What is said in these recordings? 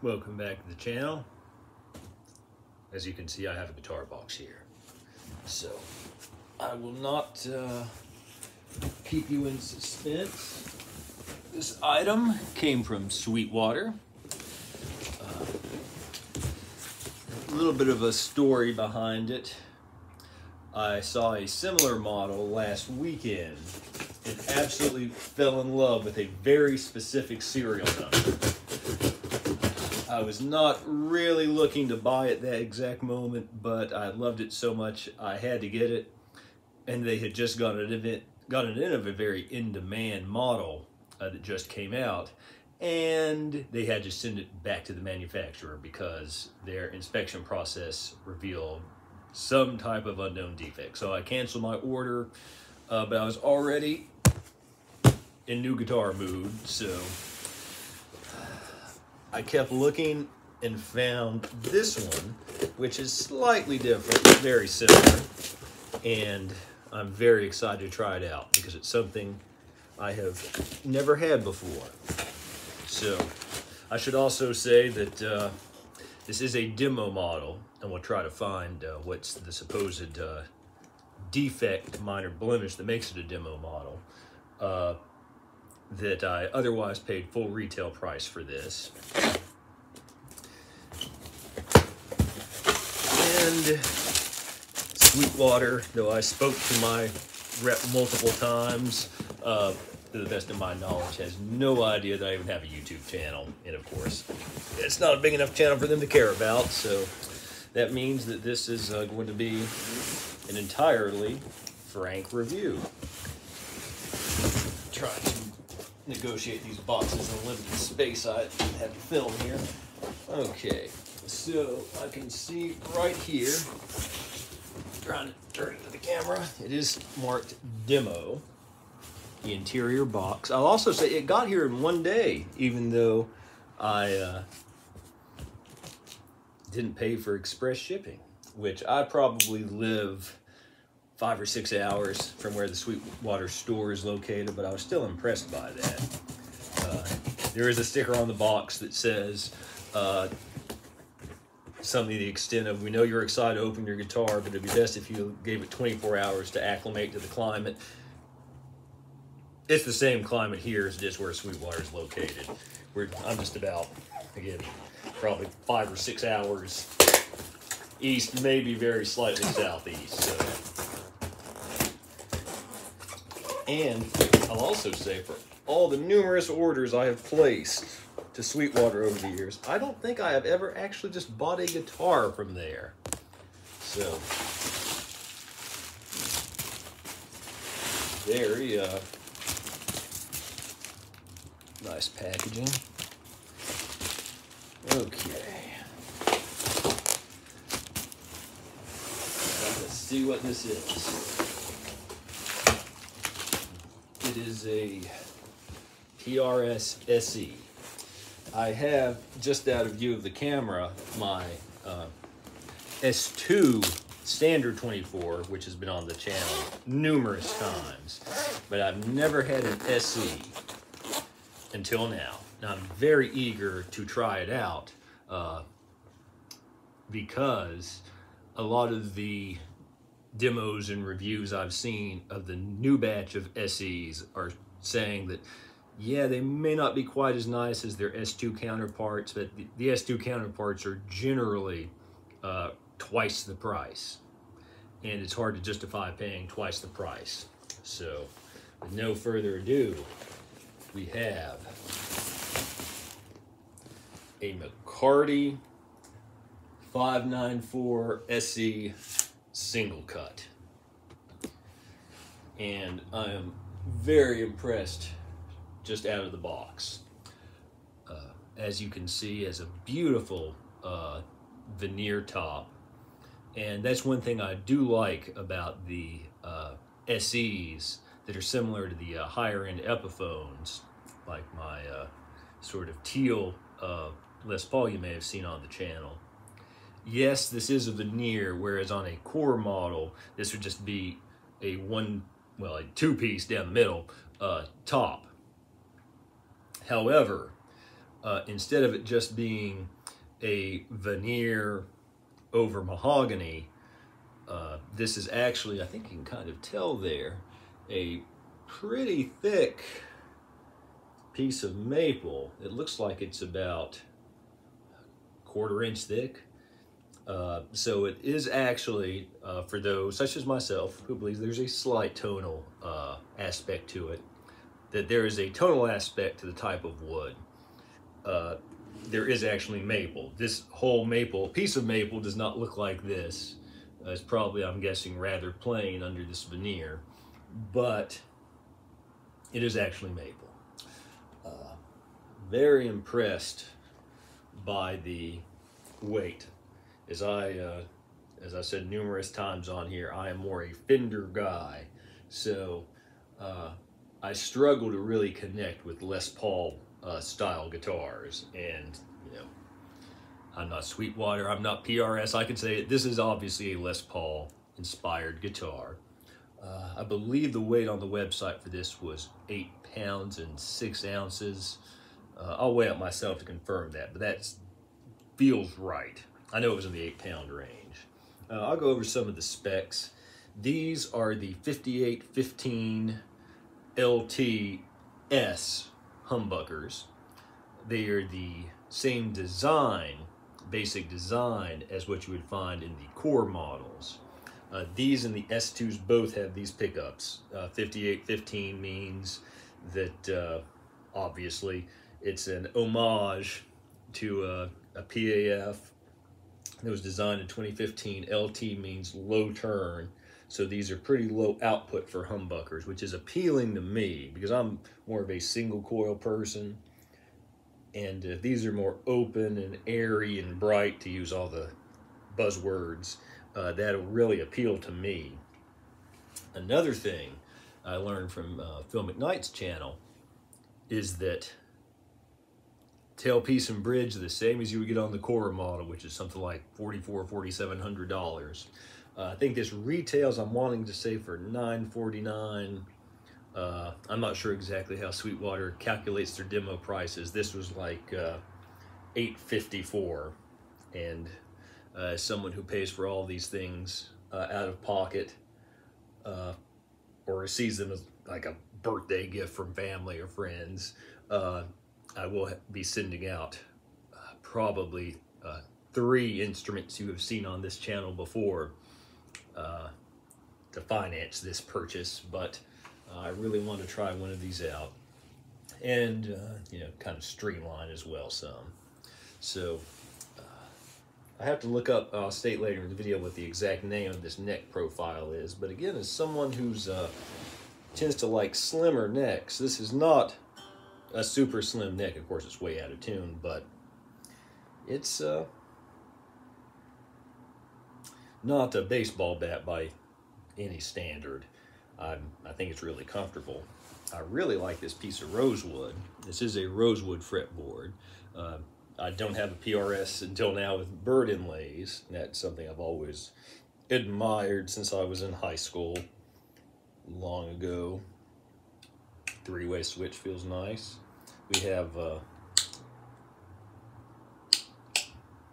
Welcome back to the channel. As you can see, I have a guitar box here. So, I will not keep you in suspense. This item came from Sweetwater. A little bit of a story behind it. I saw a similar model last weekend and absolutely fell in love with a very specific serial number. I was not really looking to buy it that exact moment, but I loved it so much I had to get it. And they had just gotten in of a very in-demand model that just came out, and they had to send it back to the manufacturer because their inspection process revealed some type of unknown defect. So I canceled my order, but I was already in new guitar mood, so I kept looking and found this one, which is slightly different, very similar, and I'm very excited to try it out because it's something I have never had before. So I should also say that this is a demo model, and we'll try to find what's the supposed defect, minor blemish that makes it a demo model. That I otherwise paid full retail price for this. And Sweetwater, though I spoke to my rep multiple times, to the best of my knowledge, has no idea that I even have a YouTube channel. And of course, it's not a big enough channel for them to care about, so that means that this is going to be an entirely frank review. Trying to negotiate these boxes in a limited space I have to film here. Okay, so I can see right here, trying to turn it to the camera, it is marked demo, the interior box. I'll also say it got here in one day, even though I didn't pay for express shipping, which I probably live 5 or 6 hours from where the Sweetwater store is located, but I was still impressed by that. There is a sticker on the box that says something to the extent of, we know you're excited to open your guitar, but it'd be best if you gave it 24 hours to acclimate to the climate. It's the same climate here as it is where Sweetwater is located. I'm just about, again, probably 5 or 6 hours east, maybe very slightly southeast. So. And I'll also say, for all the numerous orders I have placed to Sweetwater over the years, I don't think I have ever actually just bought a guitar from there. So, very nice packaging. Okay. Let's see what this is. It is a PRS SE. I have, just out of view of the camera, my S2 standard 24, which has been on the channel numerous times, but I've never had an SE until now. Now I'm very eager to try it out because a lot of the demos and reviews I've seen of the new batch of SEs are saying that, yeah, they may not be quite as nice as their S2 counterparts, but the S2 counterparts are generally twice the price. And it's hard to justify paying twice the price. So, with no further ado, we have a McCarty 594 SE Singlecut, and I am very impressed just out of the box. As you can see, it has a beautiful veneer top, and that's one thing I do like about the SEs that are similar to the higher end Epiphones, like my sort of teal Les Paul you may have seen on the channel. Yes, this is a veneer, whereas on a core model, this would just be a two-piece down the middle top. However, instead of it just being a veneer over mahogany, this is actually, I think you can kind of tell there, a pretty thick piece of maple. It looks like it's about a 1/4 inch thick. So it is actually, for those such as myself who believes there's a slight tonal aspect to it, that there is a tonal aspect to the type of wood. There is actually maple. This whole maple, piece of maple, does not look like this. It's probably, I'm guessing, rather plain under this veneer, but it is actually maple. Very impressed by the weight. As I said numerous times on here, I am more a Fender guy, so I struggle to really connect with Les Paul style guitars. And you know, I'm not Sweetwater, I'm not PRS. I can say this is obviously a Les Paul inspired guitar. I believe the weight on the website for this was 8 pounds and 6 ounces. I'll weigh it myself to confirm that, but that feels right. I know it was in the 8-pound range. I'll go over some of the specs. These are the 5815 LTS humbuckers. They are the same design, basic design, as what you would find in the core models. These and the S2s both have these pickups. 5815 means that obviously it's an homage to a PAF that was designed in 2015. LT means low turn, so these are pretty low output for humbuckers, which is appealing to me because I'm more of a single coil person, and these are more open and airy and bright, to use all the buzzwords. That'll really appeal to me. Another thing I learned from Phil McKnight's channel is that tailpiece and bridge are the same as you would get on the core model, which is something like $4,400–4,700. I think this retails, I'm wanting to say, for $949. I'm not sure exactly how Sweetwater calculates their demo prices. This was like $854, and as someone who pays for all these things out of pocket, or sees them as like a birthday gift from family or friends, I will be sending out probably 3 instruments you have seen on this channel before to finance this purchase, but I really want to try one of these out, and you know, kind of streamline as well some. So I have to look up, I'll state later in the video what the exact name of this neck profile is, but again, as someone who's tends to like slimmer necks, this is not a super slim neck. Of course, it's way out of tune, but it's not a baseball bat by any standard. I think it's really comfortable. I really like this piece of rosewood. This is a rosewood fretboard. I don't have a PRS until now with bird inlays. That's something I've always admired since I was in high school long ago. 3-way switch feels nice. We have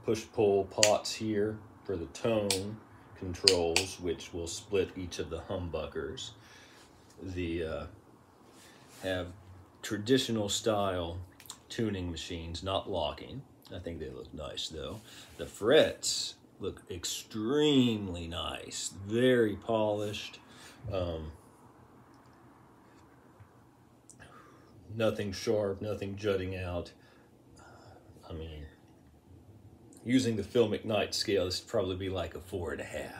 push-pull pots here for the tone controls, which will split each of the humbuckers. The have traditional style tuning machines, not locking. I think they look nice though. The frets look extremely nice, very polished. Nothing sharp, nothing jutting out. I mean, using the Phil McKnight scale, this would probably be like a 4.5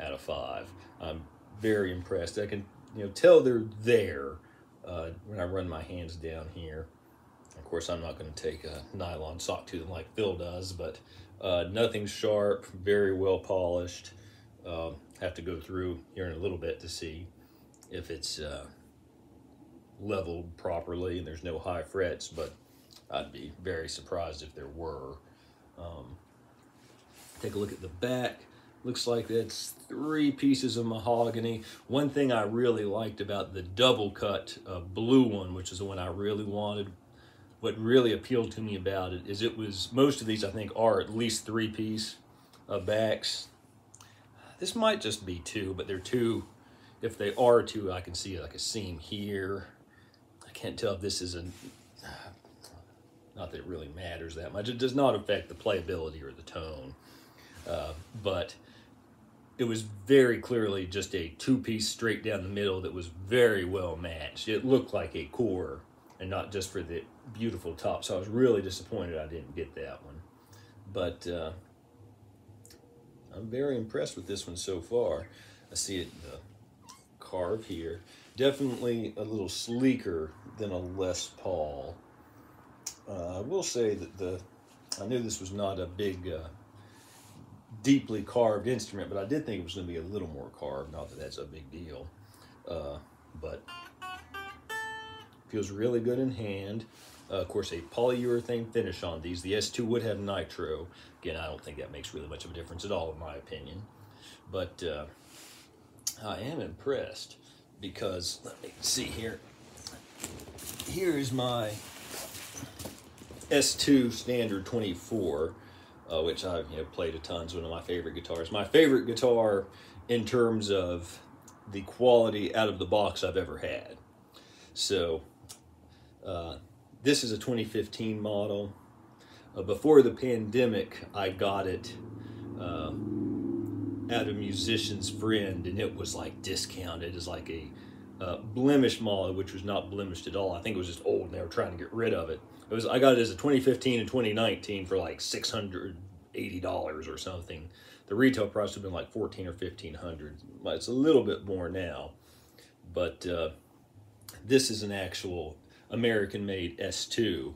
out of 5. I'm very impressed. I can, you know, tell they're there when I run my hands down here. Of course, I'm not going to take a nylon sock to them like Phil does, but nothing sharp, very well polished. Have to go through here in a little bit to see if it's leveled properly and there's no high frets, but I'd be very surprised if there were. Take a look at the back. Looks like that's 3 pieces of mahogany. One thing I really liked about the double cut blue one, which is the one I really wanted, what really appealed to me about it is most of these I think are at least 3-piece backs. This might just be 2, but they're 2. If they are 2, I can see like a seam here. I can't tell if this is not that it really matters that much. It does not affect the playability or the tone. But it was very clearly just a 2-piece straight down the middle that was very well matched. It looked like a core and not just for the beautiful top. So I was really disappointed I didn't get that one. But I'm very impressed with this one so far. I see it carve here. Definitely a little sleeker than a Les Paul. I will say that I knew this was not a big, deeply carved instrument, but I did think it was going to be a little more carved. Not that that's a big deal, but feels really good in hand. Of course, a polyurethane finish on these. The S2 would have nitro. Again, I don't think that makes really much of a difference at all, in my opinion. But I am impressed because, let me see here. Here is my S2 Standard 24, which I've played a ton. It's one of my favorite guitars. My favorite guitar in terms of the quality out of the box I've ever had. So this is a 2015 model. Before the pandemic, I got it at a musician's friend, and it was like discounted as like a blemish model, which was not blemished at all. I think it was just old and they were trying to get rid of it. I got it as a 2015 and 2019 for like $680 or something. The retail price would have been like $1,400 or $1,500. It's a little bit more now, but this is an actual American-made S2.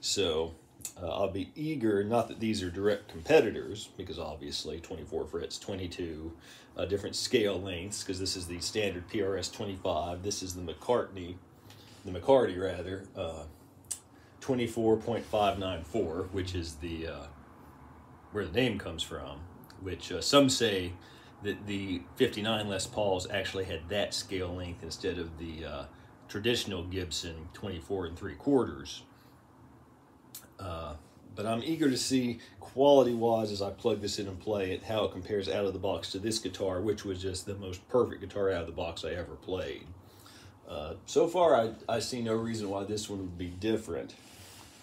So I'll be eager, not that these are direct competitors, because obviously 24 frets, 22, different scale lengths, because this is the standard PRS 25. This is the McCarty rather, 24.594, which is the where the name comes from, which some say that the 59 Les Pauls actually had that scale length instead of the traditional Gibson 24 3/4. But I'm eager to see quality-wise as I plug this in and play it, how it compares out of the box to this guitar, which was just the most perfect guitar out of the box I ever played. So far, I see no reason why this one would be different.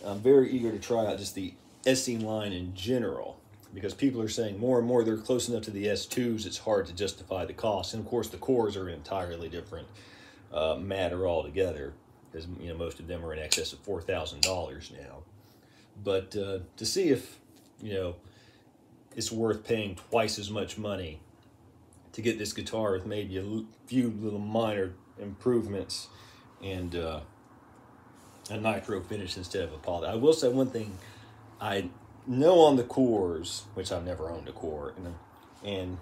I'm very eager to try out just the SE line in general, because people are saying more and more they're close enough to the S2s, it's hard to justify the cost. And of course, the cores are an entirely different matter altogether, because most of them are in excess of $4,000 now. But to see if it's worth paying twice as much money to get this guitar with maybe a few little minor improvements and a nitro finish instead of a poly. I will say one thing. I know on the cores, which I've never owned a core, and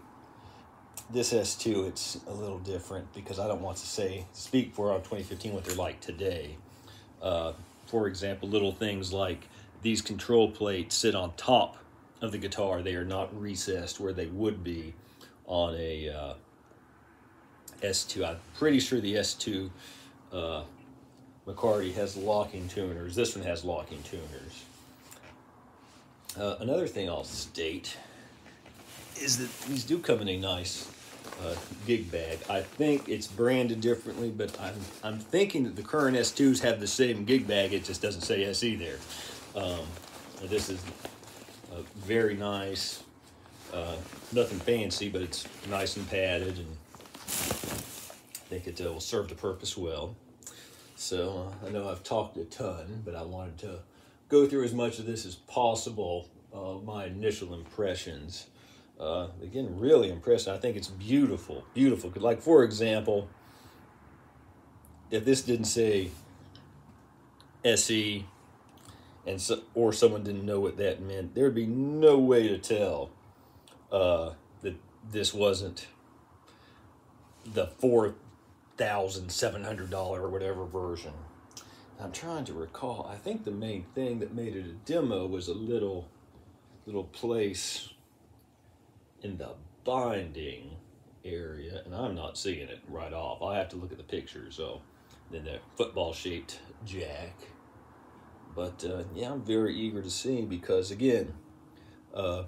this S2, it's a little different because I don't want to speak for on 2015 what they're like today. For example, little things like these control plates sit on top of the guitar. They are not recessed where they would be on a S2. I'm pretty sure the S2 McCarty has locking tuners. This one has locking tuners. Another thing I'll state is that these do come in a nice gig bag. I think it's branded differently, but I'm thinking that the current S2s have the same gig bag. It just doesn't say SE there. This is very nice. Nothing fancy, but it's nice and padded, and I think it will serve the purpose well. So I know I've talked a ton, but I wanted to go through as much of this as possible. My initial impressions. Again, really impressed. I think it's beautiful, beautiful. Like, for example, if this didn't say SE, or someone didn't know what that meant, there'd be no way to tell that this wasn't the $4,700 or whatever version. I'm trying to recall. I think the main thing that made it a demo was a little place in the binding area, and I'm not seeing it right off. I have to look at the picture. So then the football-shaped jack, But yeah, I'm very eager to see, because again, I'm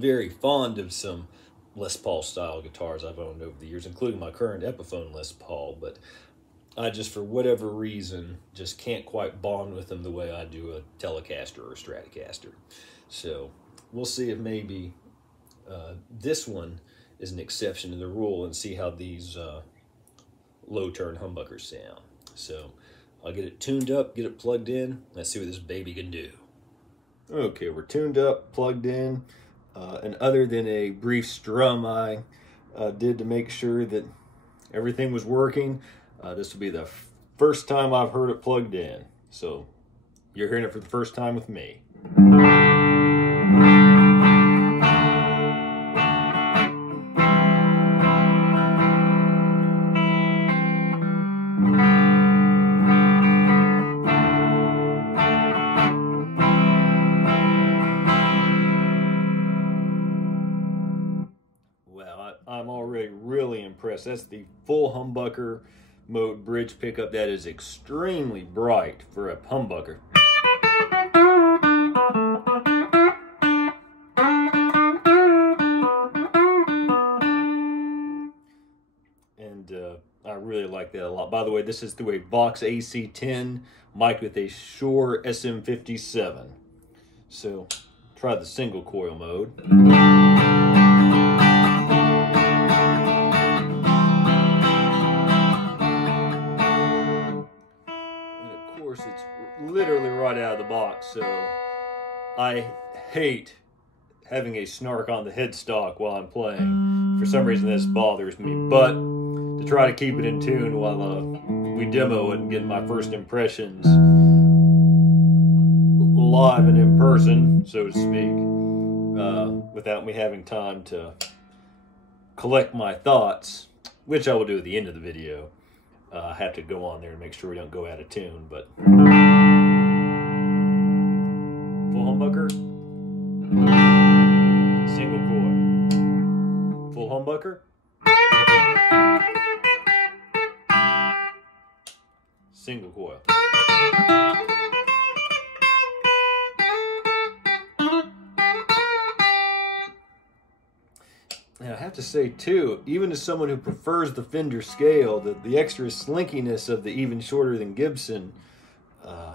very fond of some Les Paul style guitars I've owned over the years, including my current Epiphone Les Paul, but I just, for whatever reason, just can't quite bond with them the way I do a Telecaster or a Stratocaster. So we'll see if maybe this one is an exception to the rule, and see how these low turn humbuckers sound. So I'll get it tuned up, get it plugged in. Let's see what this baby can do. Okay, we're tuned up, plugged in, and other than a brief strum I did to make sure that everything was working, this will be the first time I've heard it plugged in. So you're hearing it for the first time with me. I'm already really impressed. That's the full humbucker mode bridge pickup. That is extremely bright for a humbucker. And I really like that a lot. By the way, this is through a VOX AC10 mic with a Shure SM57. So try the single coil mode. It's literally right out of the box, so I hate having a snark on the headstock while I'm playing. For some reason this bothers me, but to try to keep it in tune while we demo and get my first impressions live and in person, so to speak, without me having time to collect my thoughts, which I will do at the end of the video. I have to go on there and make sure we don't go out of tune, but full humbucker, single coil, full humbucker, single coil. And I have to say too, even as someone who prefers the Fender scale, the extra slinkiness of the even shorter than Gibson, I'm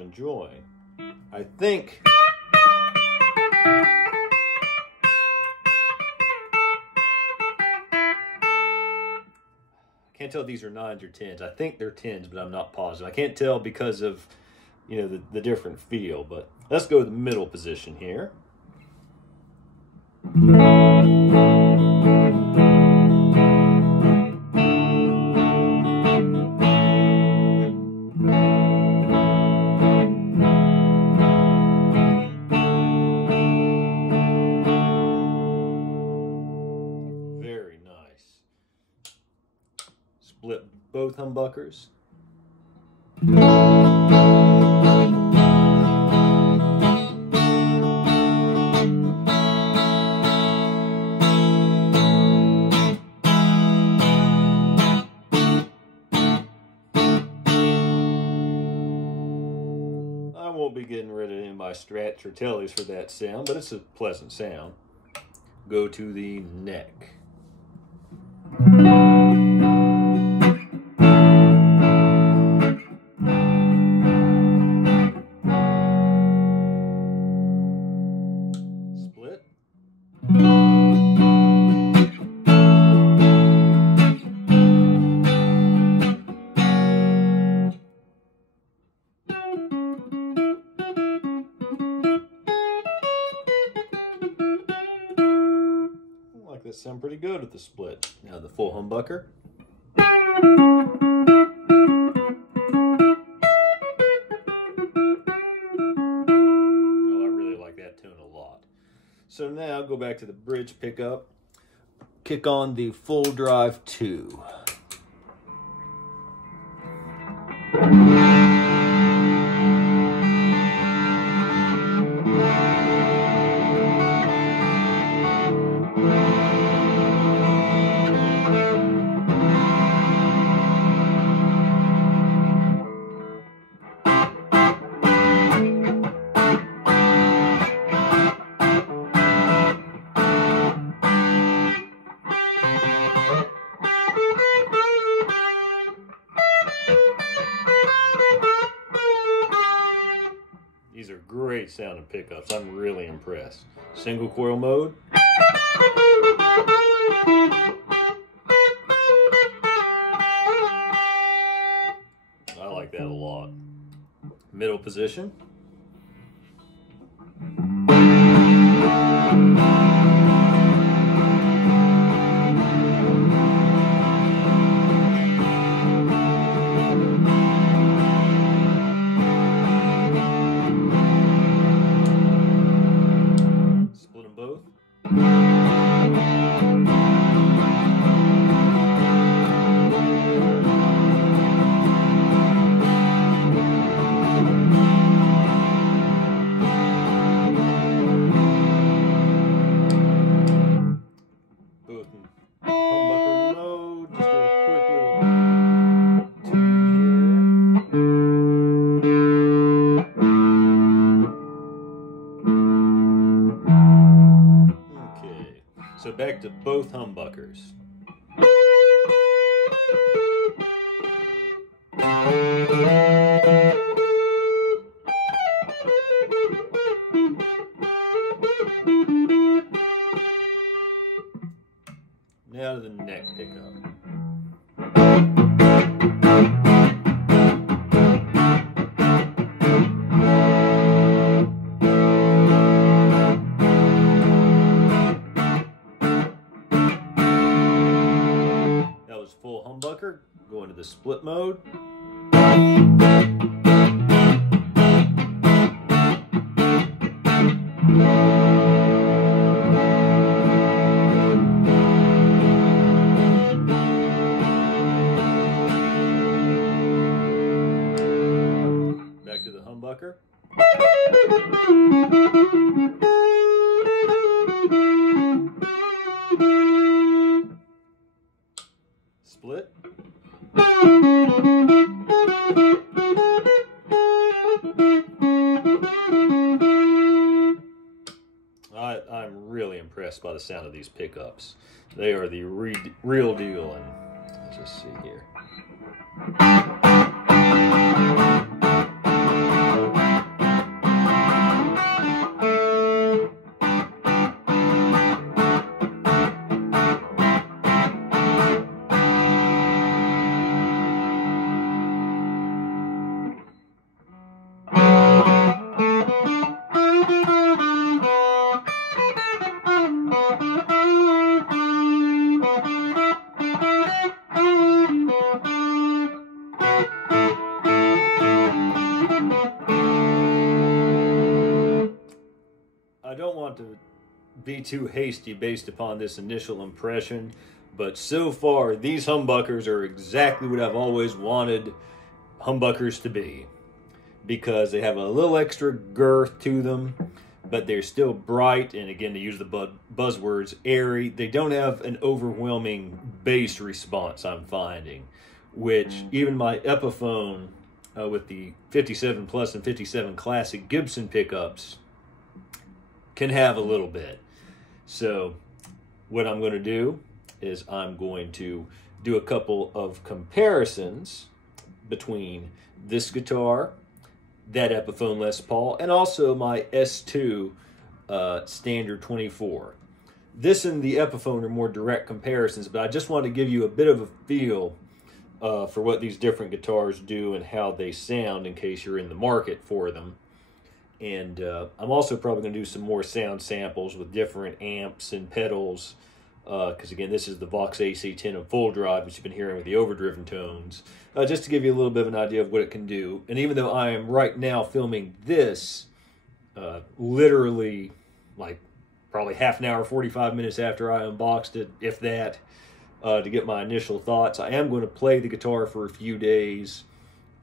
enjoying. I think I can't tell if these are 9s or 10s. I think they're 10s, but I'm not positive. I can't tell because of, you know, the different feel. But let's go to the middle position here. Very nice. Split both humbuckers. I won't be getting rid of any of my Strats or Tellies for that sound, but it's a pleasant sound. Go to the neck. Split. That sound pretty good with the split. Now the full humbucker. Oh, I really like that tune a lot. So now go back to the bridge pickup. Kick on the full drive 2. great sounding pickups. I'm really impressed. Single coil mode. I like that a lot. Middle position. Split them both. So back to both humbuckers. Now to the neck pickup. Full humbucker, go into the split mode. Back to the humbucker. Split. I'm really impressed by the sound of these pickups. They are the real deal, and let's just see here. I don't want to be too hasty based upon this initial impression, but so far these humbuckers are exactly what I've always wanted humbuckers to be, because they have a little extra girth to them, but they're still bright, and again, to use the buzzwords, airy. They don't have an overwhelming bass response, I'm finding, which even my Epiphone with the 57 Plus and 57 Classic Gibson pickups can have a little bit. So what I'm going to do is I'm going to do a couple of comparisons between this guitar, that Epiphone Les Paul, and also my S2 Standard 24. This and the Epiphone are more direct comparisons, but I just want to give you a bit of a feel for what these different guitars do and how they sound in case you're in the market for them. And I'm also probably going to do some more sound samples with different amps and pedals, because again, this is the VOX AC10 in full drive, which you've been hearing with the overdriven tones, just to give you a little bit of an idea of what it can do. And even though I am right now filming this literally like probably half an hour, 45 minutes after I unboxed it, if that, to get my initial thoughts, I am going to play the guitar for a few days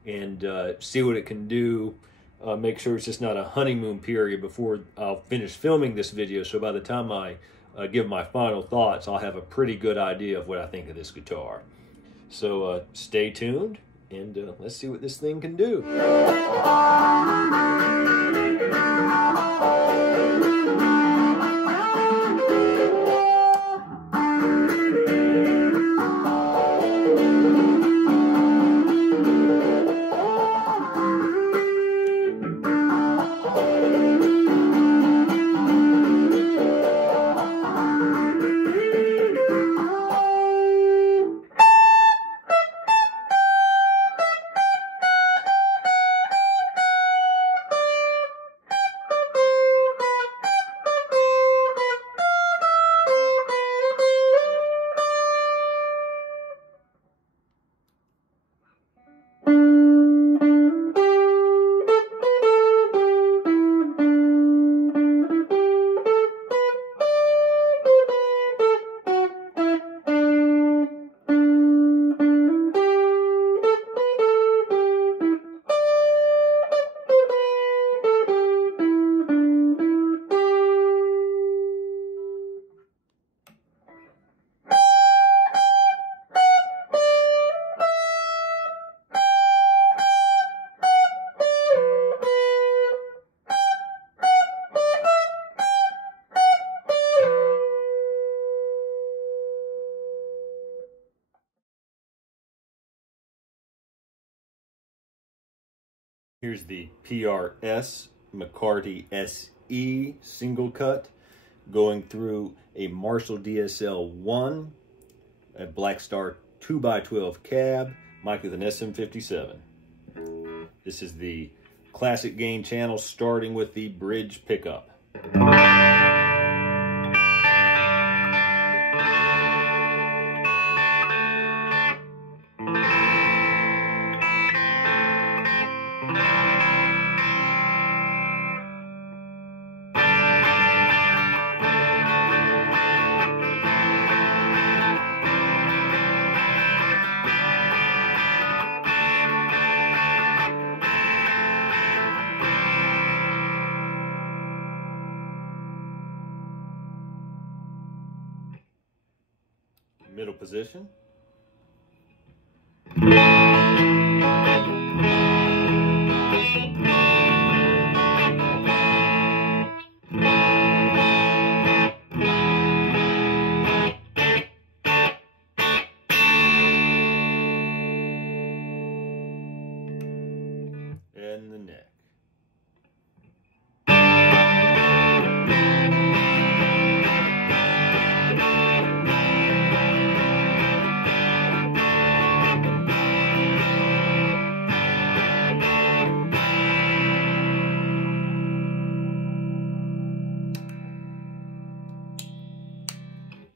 and see what it can do. Make sure it's just not a honeymoon period before I'll finish filming this video, so by the time I give my final thoughts, I'll have a pretty good idea of what I think of this guitar. So stay tuned, and let's see what this thing can do. Here's the PRS McCarty SE Singlecut going through a Marshall DSL-1, a Black Star 2x12 cab, mic with an SM57. This is the classic gain channel starting with the bridge pickup. Middle position. And the neck.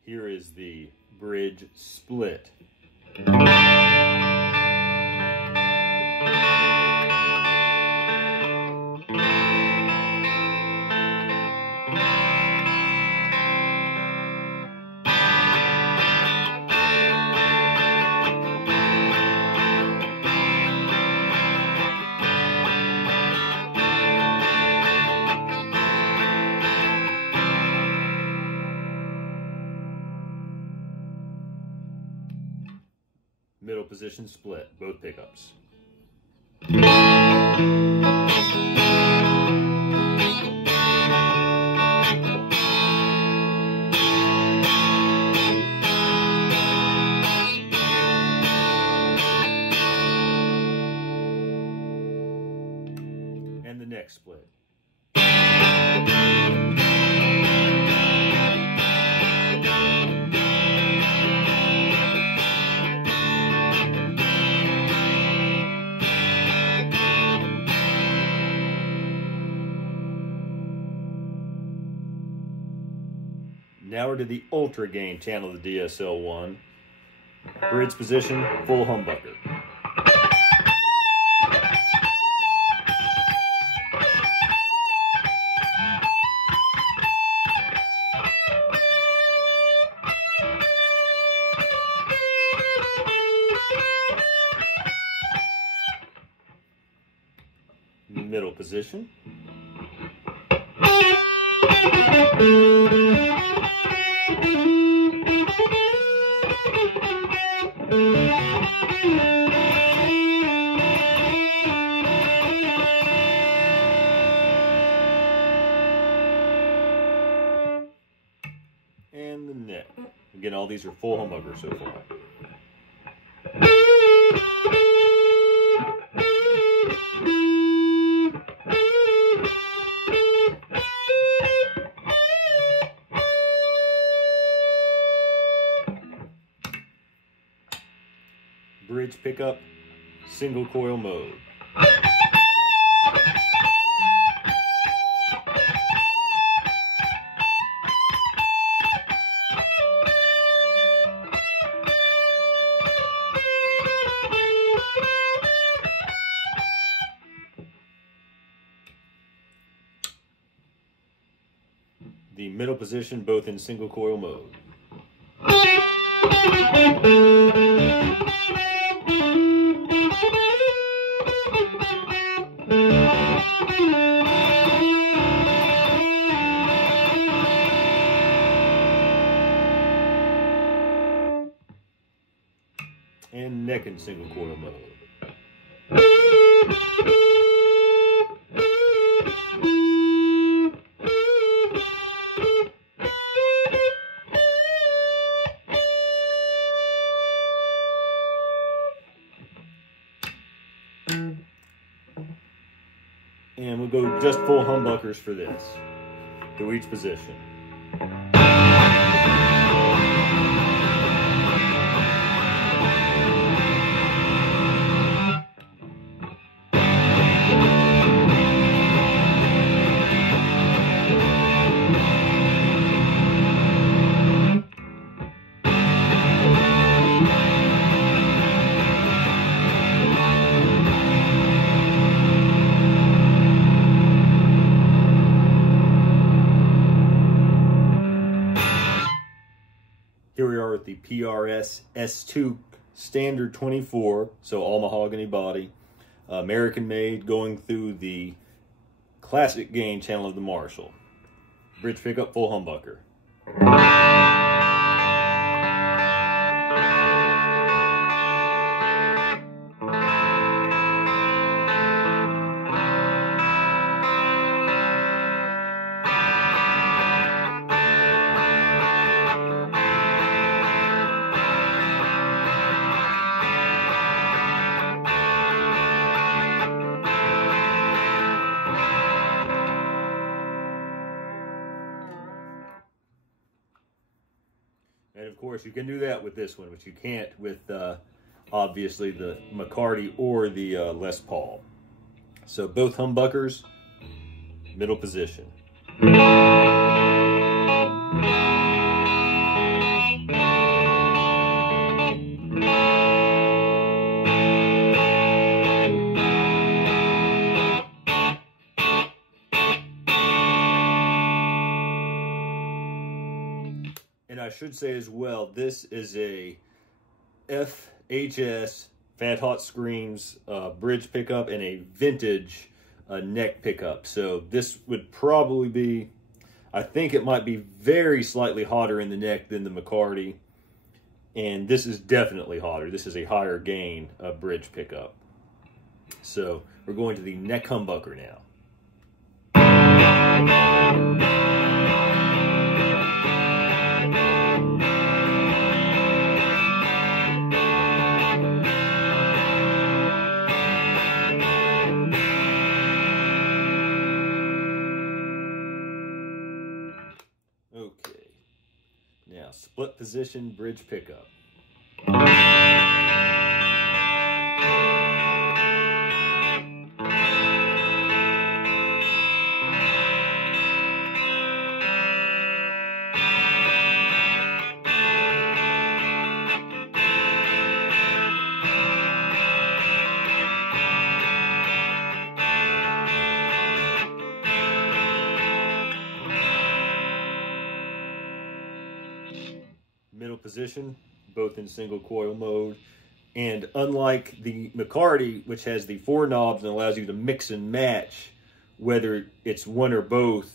Here is the bridge split. Middle position split, both pickups. And the neck split. Now we're to the ultra gain channel of the DSL-1. Bridge position, full humbucker. Middle position. And the neck. Again, all these are full humbuckers so far. Bridge pickup, single coil mode. The middle position, both in single coil mode. And neck in single coil mode. And we'll go just full humbuckers for this, through each position. Here we are with the PRS S2 Standard 24, so all mahogany body, American made, going through the classic gain channel of the Marshall. Bridge pickup, full humbucker. And of course, you can do that with this one, but you can't with, obviously, the McCarty or the Les Paul. So both humbuckers, middle position. And I should say as well, this is a FHS Fat Hot Screams bridge pickup and a vintage neck pickup. So this would probably be, I think it might be very slightly hotter in the neck than the McCarty. And this is definitely hotter. This is a higher gain bridge pickup. So we're going to the neck humbucker now. Okay, now split position bridge pickup. Middle position, both in single coil mode. And unlike the McCarty, which has the 4 knobs and allows you to mix and match whether it's one or both,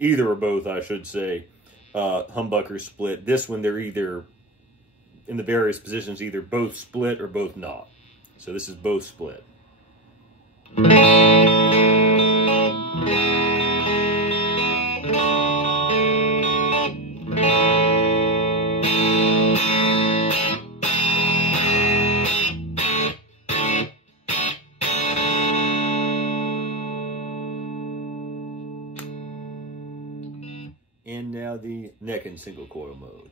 either or both, I should say, humbucker split. This one, they're either, in the various positions, either both split or both not. So this is both split. And now the neck in single coil mode.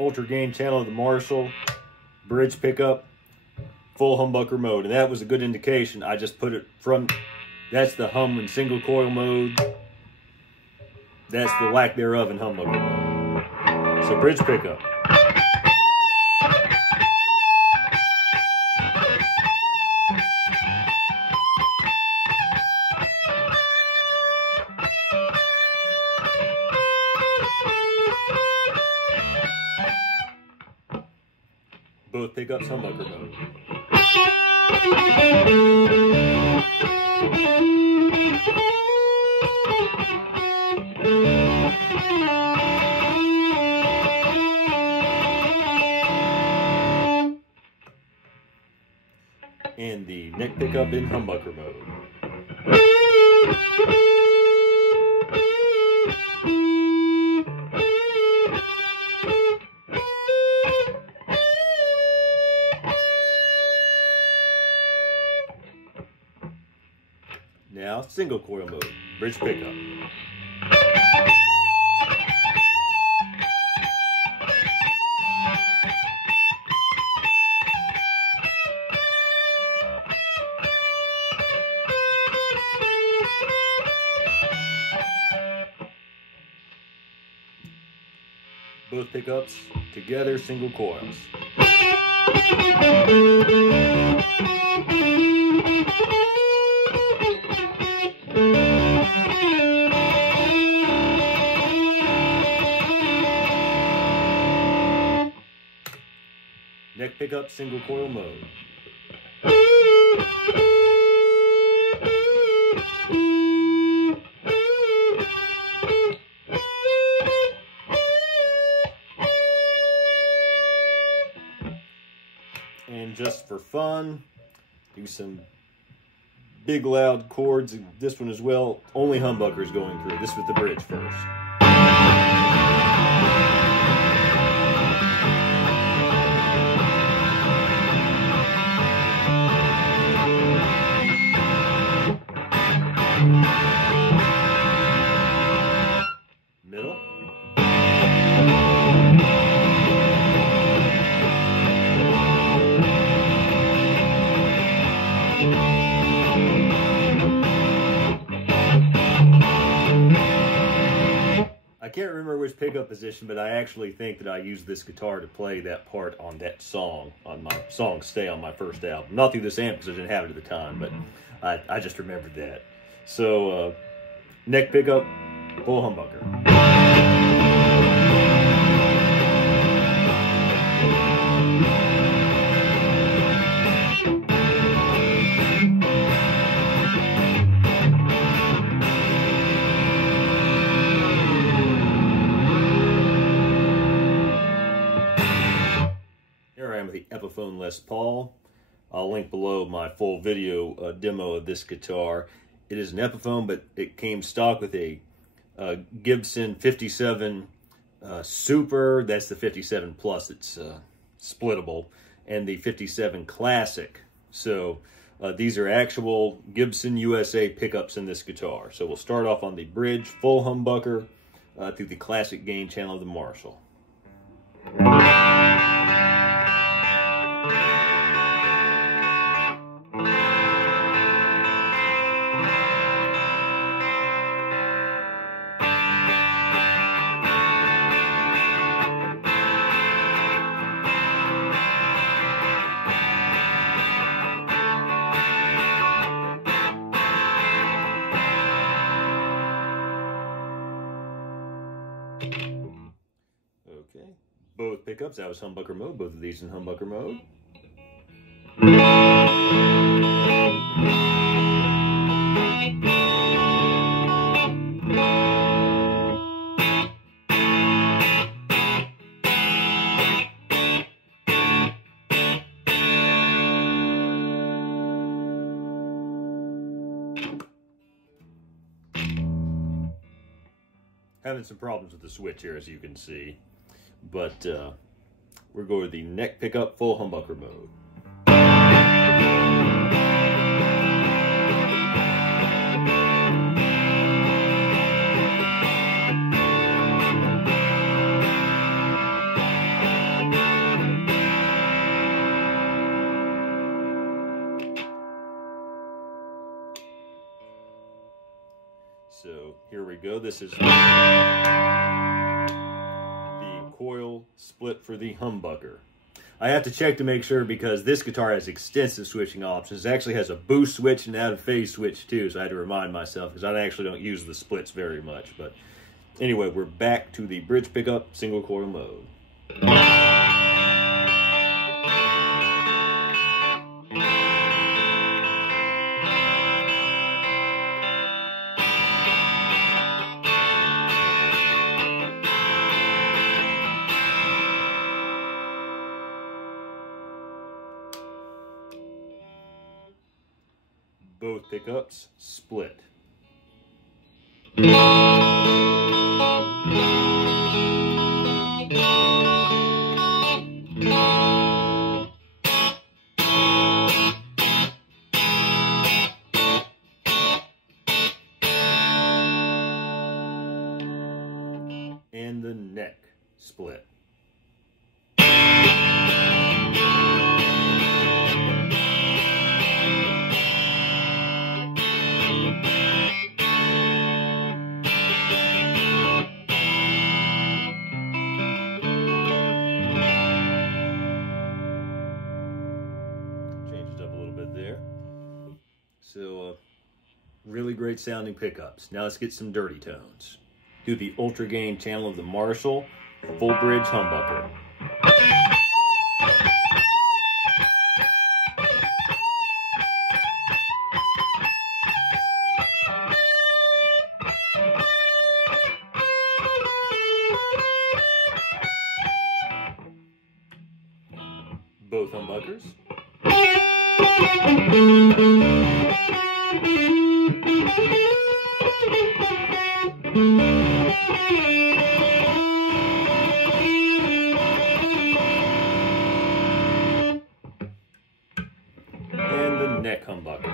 Ultra gain channel of the Marshall, bridge pickup, full humbucker mode. And that was a good indication. I just put it from... That's the hum in single coil mode. That's the lack thereof in humbucker mode. So bridge pickup. Both pickups humbucker mode. and the neck pickup in humbucker mode. Now, single coil mode, bridge pickup. Both pickups together, single coils. Neck pickup, single coil mode. And just for fun, do some big loud chords. This one as well, only humbuckers going through. This with the bridge first. Middle. I can't remember which pickup position, but I actually think that I used this guitar to play that part on that song, on my song Stay on my first album. Not through this amp because I didn't have it at the time, but I just remembered that. So, neck pickup, full humbucker. Here I am with the Epiphone Les Paul. I'll link below my full video demo of this guitar. It is an Epiphone, but it came stock with a Gibson 57 Super. That's the 57 Plus. It's splittable, and the 57 Classic. So these are actual Gibson USA pickups in this guitar. So we'll start off on the bridge, full humbucker through the classic gain channel of the Marshall. Okay, both pickups, that was humbucker mode, both of these in humbucker mode. Having some problems with the switch here, as you can see, but we're going to the neck pickup, full humbucker mode. So here we go. This is the coil split for the humbucker. I have to check to make sure because this guitar has extensive switching options. It actually has a boost switch and out of phase switch too, so I had to remind myself because I actually don't use the splits very much. But anyway, we're back to the bridge pickup, single coil mode. Both pickups split. And the neck split. Changed up a little bit there. So, really great sounding pickups. Now let's get some dirty tones. Do the ultra gain channel of the Marshall full bridge humbucker. Both humbuckers. And the neck humbucker.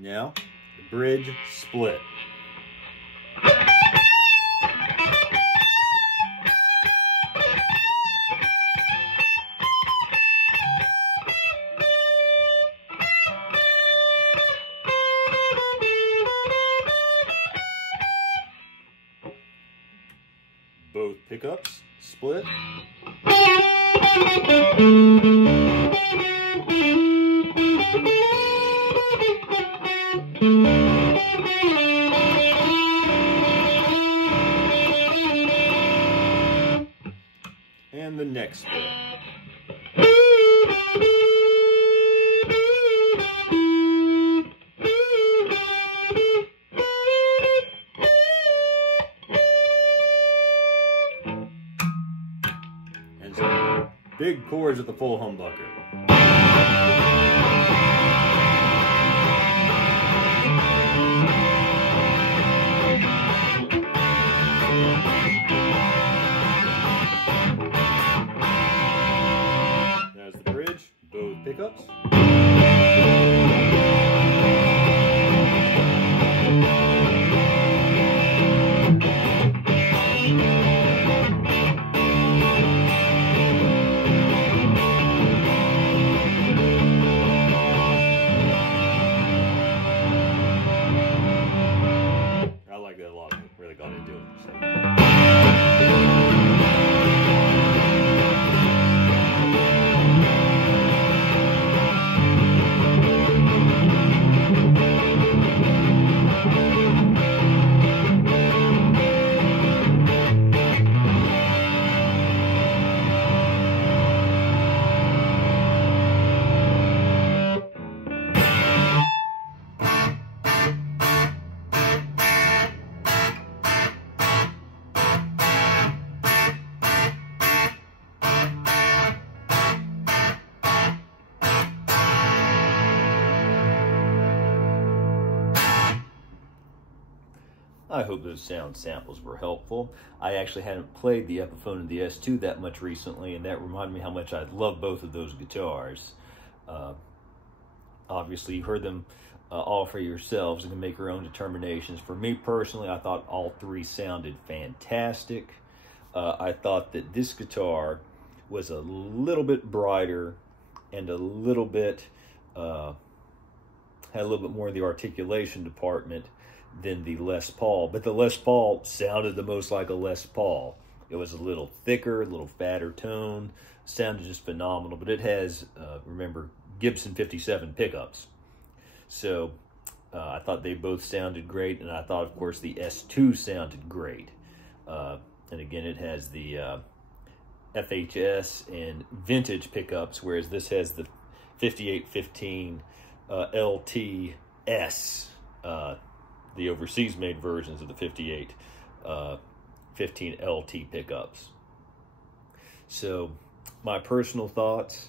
Now, the bridge split. Both pickups split. And the neck split. And some big chords with the full humbucker. There's the bridge, both pickups. I like that a lot. Really got into it. So. I hope those sound samples were helpful. I actually hadn't played the Epiphone and the S2 that much recently, and that reminded me how much I love both of those guitars. Obviously, you heard them all for yourselves and can make your own determinations. For me personally, I thought all three sounded fantastic. I thought that this guitar was a little bit brighter and a little bit, had a little bit more in the articulation department than the Les Paul, but the Les Paul sounded the most like a Les Paul. It was a little thicker, a little fatter tone, sounded just phenomenal, but it has, remember, Gibson 57 pickups. So I thought they both sounded great, and I thought, of course, the S2 sounded great. And again, it has the FHS and vintage pickups, whereas this has the 5815 LT S, the overseas made versions of the 58 15 LT pickups. So my personal thoughts,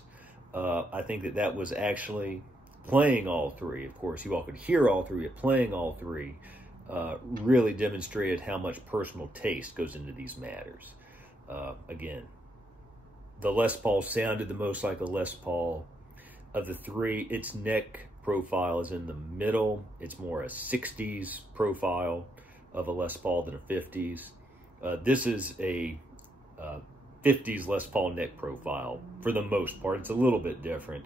I think that that was actually playing all three. Of course, you all could hear all three, but playing all three really demonstrated how much personal taste goes into these matters. Again, the Les Paul sounded the most like a Les Paul. Of the three, its neck profile is in the middle. It's more a 60s profile of a Les Paul than a 50s. This is a 50s Les Paul neck profile for the most part. It's a little bit different,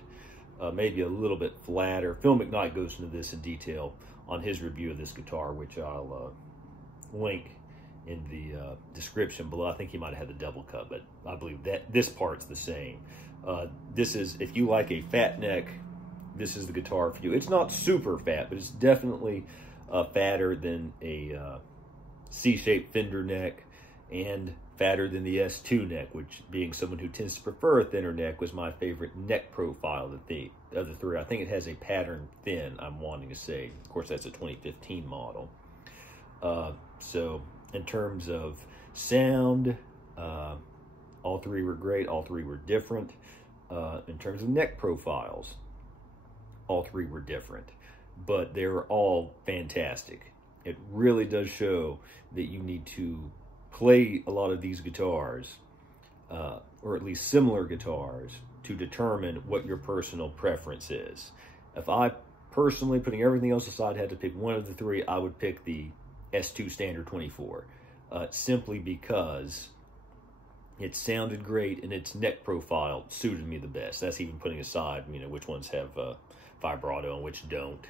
maybe a little bit flatter. Phil McKnight goes into this in detail on his review of this guitar, which I'll link in the description below. I think he might have had the double cut, but I believe that this part's the same. This is, if you like a fat neck, this is the guitar for you. It's not super fat, but it's definitely fatter than a C-shaped Fender neck and fatter than the S2 neck, which, being someone who tends to prefer a thinner neck, was my favorite neck profile of the three. I think it has a pattern thin, I'm wanting to say. Of course, that's a 2015 model. So in terms of sound, all three were great. All three were different. In terms of neck profiles, all three were different, but they were all fantastic. It really does show that you need to play a lot of these guitars, or at least similar guitars, to determine what your personal preference is. If I personally, putting everything else aside, had to pick one of the three, I would pick the S2 Standard 24, simply because it sounded great and its neck profile suited me the best. That's even putting aside, you know, which ones have vibrato and which don't,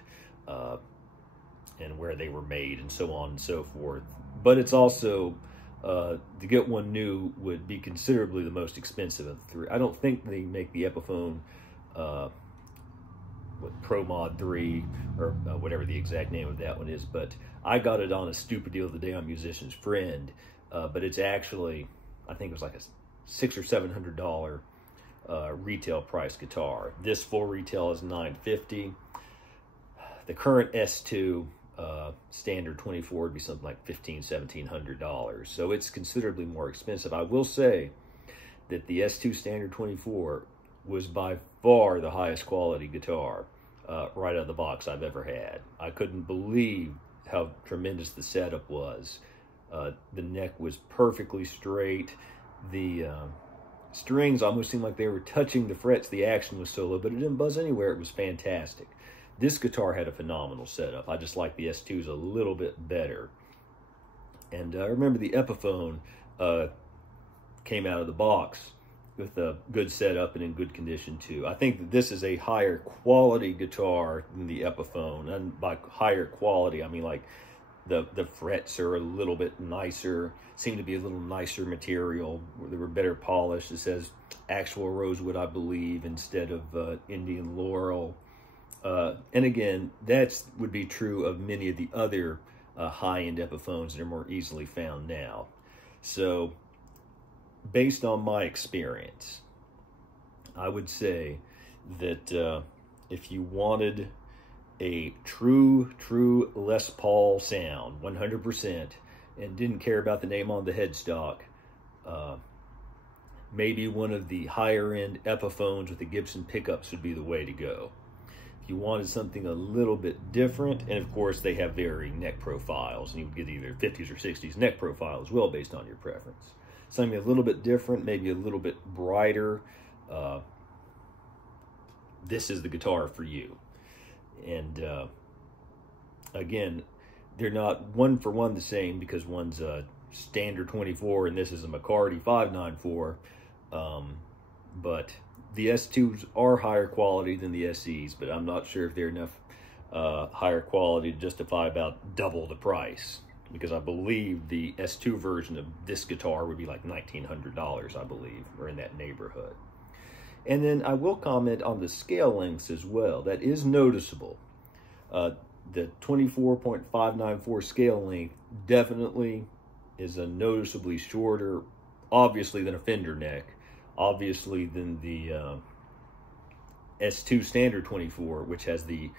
and where they were made and so on and so forth. But it's also, to get one new would be considerably the most expensive of the three. I don't think they make the Epiphone Pro Mod 3 or whatever the exact name of that one is, but I got it on a stupid deal the day on Musician's Friend, but it's actually, I think it was like a $600 or $700 retail price guitar. This full retail is $950. The current S2 Standard 24 would be something like $1,500–1,700. So it's considerably more expensive. I will say that the S2 Standard 24 was by far the highest quality guitar right out of the box I've ever had. I couldn't believe how tremendous the setup was. The neck was perfectly straight. The strings almost seemed like they were touching the frets. The action was so low, but it didn't buzz anywhere. It was fantastic. This guitar had a phenomenal setup. I just like the S2s a little bit better. And I remember the Epiphone came out of the box with a good setup and in good condition too. I think that this is a higher quality guitar than the Epiphone. And by higher quality, I mean like the frets are a little bit nicer, seem to be a little nicer material. They were better polished. It says actual rosewood, I believe, instead of Indian laurel. And again, that would be true of many of the other high-end Epiphones that are more easily found now. So, based on my experience, I would say that if you wanted a true Les Paul sound, 100%, and didn't care about the name on the headstock, maybe one of the higher-end Epiphones with the Gibson pickups would be the way to go. If you wanted something a little bit different, and of course they have varying neck profiles, and you would get either 50s or 60s neck profile as well based on your preference. Something a little bit different, maybe a little bit brighter, this is the guitar for you. And again, they're not one for one the same, because one's a Standard 24 and this is a McCarty 594, but the S2s are higher quality than the SEs, but I'm not sure if they're enough higher quality to justify about double the price, because I believe the S2 version of this guitar would be like $1,900, I believe, or in that neighborhood. And then I will comment on the scale lengths as well. That is noticeable. The 24.594 scale length definitely is a noticeably shorter, obviously, than a Fender neck, obviously than the S2 Standard 24, which has the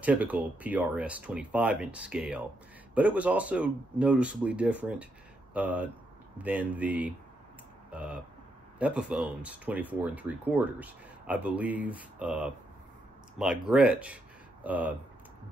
typical PRS 25-inch scale, but it was also noticeably different than the Epiphone's 24 3/4. I believe my Gretsch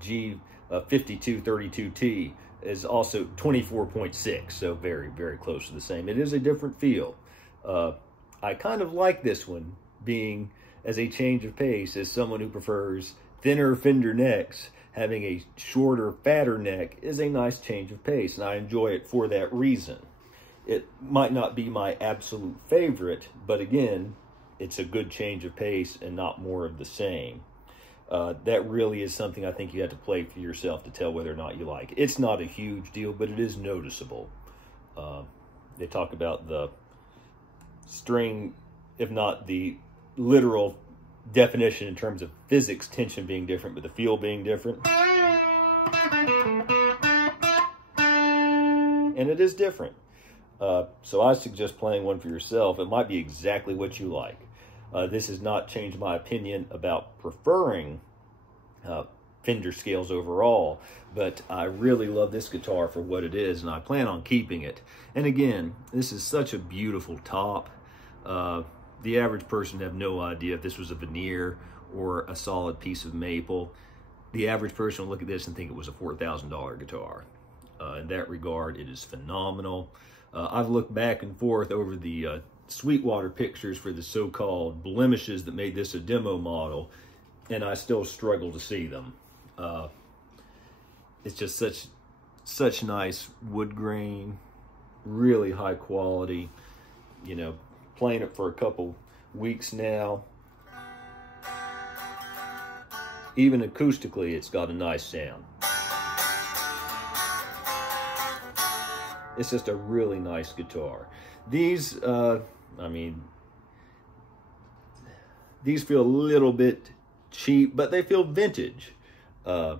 G5232T is also 24.6, so very, very close to the same. It is a different feel. I kind of like this one being as a change of pace as someone who prefers thinner Fender necks. Having a shorter, fatter neck is a nice change of pace, and I enjoy it for that reason. It might not be my absolute favorite, but again, it's a good change of pace and not more of the same. That really is something I think you have to play for yourself to tell whether or not you like it. It's not a huge deal, but it is noticeable. They talk about the string, if not the literal definition in terms of physics, tension being different, but the feel being different. And it is different. So I suggest playing one for yourself. It might be exactly what you like. This has not changed my opinion about preferring Fender scales overall, but I really love this guitar for what it is, and I plan on keeping it. And again, this is such a beautiful top. The average person would have no idea if this was a veneer or a solid piece of maple. The average person will look at this and think it was a $4,000 guitar. In that regard, it is phenomenal. I've looked back and forth over the Sweetwater pictures for the so-called blemishes that made this a demo model, and I still struggle to see them. It's just such nice wood grain, really high quality. You know, playing it for a couple weeks now, even acoustically, it's got a nice sound. It's just a really nice guitar. These, I mean, these feel a little bit cheap, but they feel vintage. I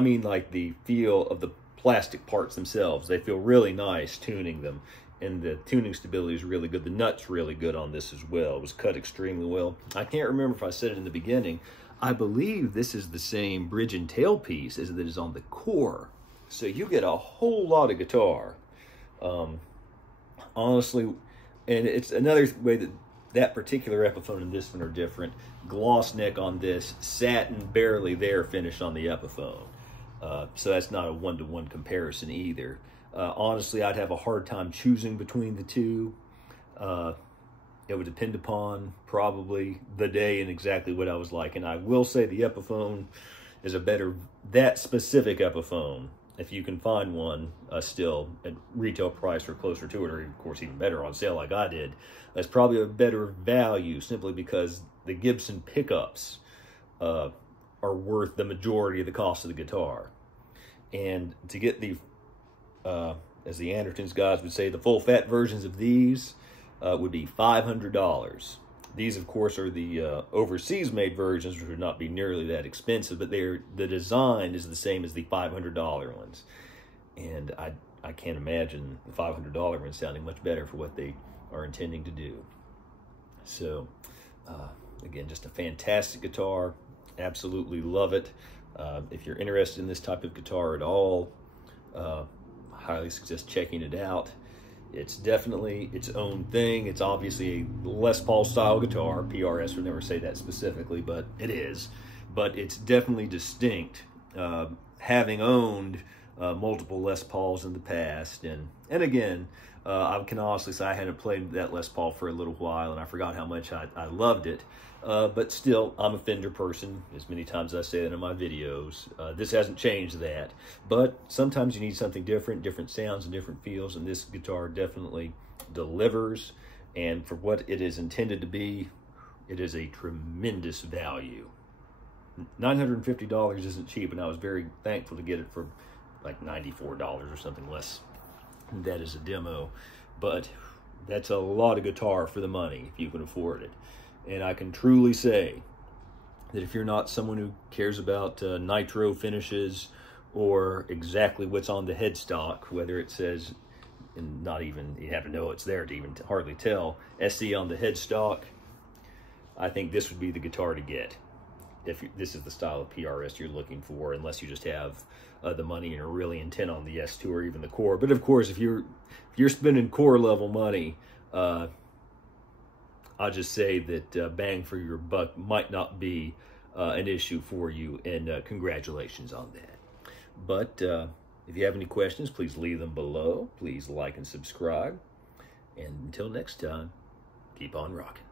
mean like the feel of the plastic parts themselves. They feel really nice tuning them, and the tuning stability is really good. The nut's really good on this as well. It was cut extremely well. I can't remember if I said it in the beginning. I believe this is the same bridge and tailpiece as that is on the core. So you get a whole lot of guitar. Honestly, and it's another way that that particular Epiphone and this one are different. Gloss neck on this, satin barely there finish on the Epiphone. So that's not a one-to-one comparison either. Honestly, I'd have a hard time choosing between the two. It would depend upon probably the day and exactly what I was like. And I will say the Epiphone is a better, that specific Epiphone, if you can find one still at retail price or closer to it, or of course even better on sale like I did, that's probably a better value simply because the Gibson pickups are worth the majority of the cost of the guitar. And to get the, as the Andertons guys would say, the full fat versions of these would be $500. These, of course, are the overseas made versions, which would not be nearly that expensive, but the design is the same as the $500 ones. And I can't imagine the $500 ones sounding much better for what they are intending to do. So, again, just a fantastic guitar. Absolutely love it. If you're interested in this type of guitar at all, highly suggest checking it out. It's definitely its own thing. It's obviously a Les Paul style guitar. PRS would never say that specifically, but it is. But it's definitely distinct, having owned multiple Les Pauls in the past. And again, I can honestly say I hadn't played that Les Paul for a little while, and I forgot how much I loved it. But still, I'm a Fender person, as many times as I say that in my videos. This hasn't changed that. But sometimes you need something different, different sounds and different feels, and this guitar definitely delivers. And for what it is intended to be, it is a tremendous value. $950 isn't cheap, and I was very thankful to get it for like $94 or something less. That is a demo. But that's a lot of guitar for the money, if you can afford it. And I can truly say that if you're not someone who cares about nitro finishes or exactly what's on the headstock, whether it says, and not even, you have to know it's there to even hardly tell, SE on the headstock, I think this would be the guitar to get. this is the style of PRS you're looking for, unless you just have the money and are really intent on the S2 or even the core. But of course, if you're spending core level money, I'll just say that bang for your buck might not be an issue for you, and congratulations on that. But if you have any questions, please leave them below. Please like and subscribe. And until next time, keep on rocking.